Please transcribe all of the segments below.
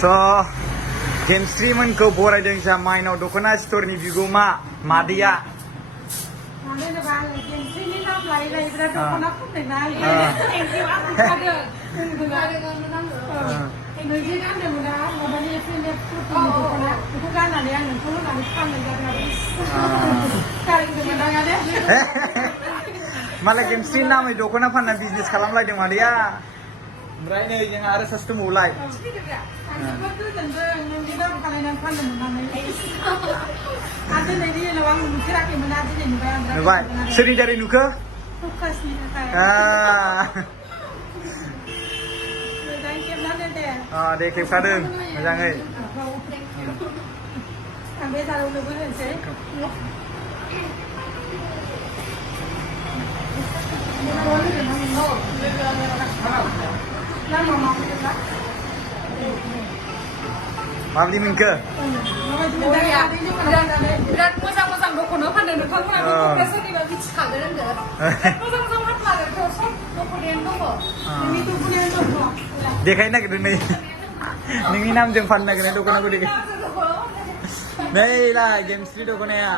So Gemsri मोनखौ बरायदों जा माइनाव दख'ना स्टरनि बिगोमा मादैया मानो होनोबा गेमस्रिनि नाम लायै बिराद दख'ना फुनदोंना थेंकिउ आं खोन्थादों नोंजे गानदोंमोन ना माबानि एप्रिल कुर्टिनि दख'ना बेखौ गाननानै आं नोंखौ होनानै फाननाय जादों गारिदोंमोन आङा दे मालाय गेमस्रि नामै दख'ना फानना बिजनेस खालामलायदों मादैया ओमफ्राय नै जोंहा आरो सासे दंबावलाय जोबोद गोजोनदों नोंनि दाम खालायनानै फाननो मोननानै आरो दिनैनि उनाव आं नुफेराखैमोन आरो दिनै नुबाय आं नुबाय सोरनि दारै नुखो फकासनि थाखाय मोजां खेबनानै दे खेबखादों मोजाङै आं बे जारौनोबो होनोसै माबायदि मोनखो बिराद मोजां मोजां दख'ना फानदों नोंथांमोना सोरनिबा मिथिखागोन होनदों मोजां मोजां फानलागोन सब दख'नायानो दङ नोंनि दख'नायानो दङ देखायनो नागिरदों नै नोंनि नामजों फाननो नागिरनाय दख'नाखौ देखाय नै ला गेमस्रि दख'नाया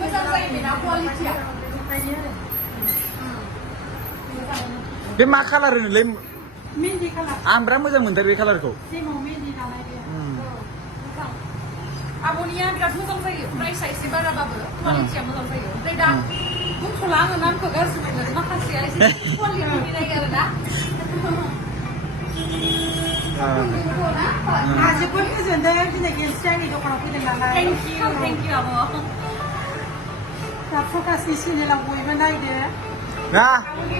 मोजां जायो बेना क्वालिटिया बे मा कालार होनोलै मेहंदी कालार आं बिराद मोजां मोनथारो बे कालारखौ जेमाव मेहंदी दानाय बे आब'निया बिराद मोजां जायो प्राइसआ एसे बाराबाबो क्वालिटिया मोजां जायो ओमफ्राय दा बुंथ'ला आङो नामखौ गाज्रि मोनो माखासेया एसे क्वालिटि मिलायो आरो ना आंहा जोबोद गोजोनदों दिनै गेमस्रि आंनि दखानाव फैदों नालाय थेंक इउ आब' दा फकासनि चेनेलाव बयबो नायदो ना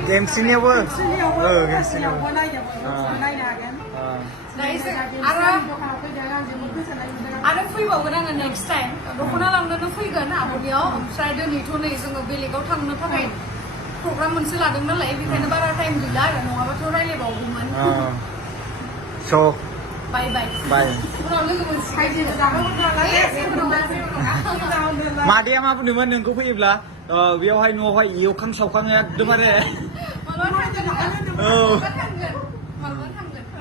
गेमस्रिनियावबो गेमस्रिनियावबो नायदो बयबो नायनो हागोन आरो फैबावगोन आङो नेक्स्ट टाइम दख'ना लांनोनो फैगोन आब'नियाव ओमफ्राय दिनैथ' नै जोङो बेलेगाव थांनो थाखाय प्रग्राम मोनसे लादों नालाय बेखायनो बारा टाइम गैला आरो नङाबाथ' रायज्लायबावगौमोन स' बाय बाय उनाव लोगो मोनसिगोन मादैया मा बुंदोंमोन नोंखौ फैयोब्ला बेयावहाय न'आवहाय एवखां सावखां एकदमबारे मालाबा थांगोन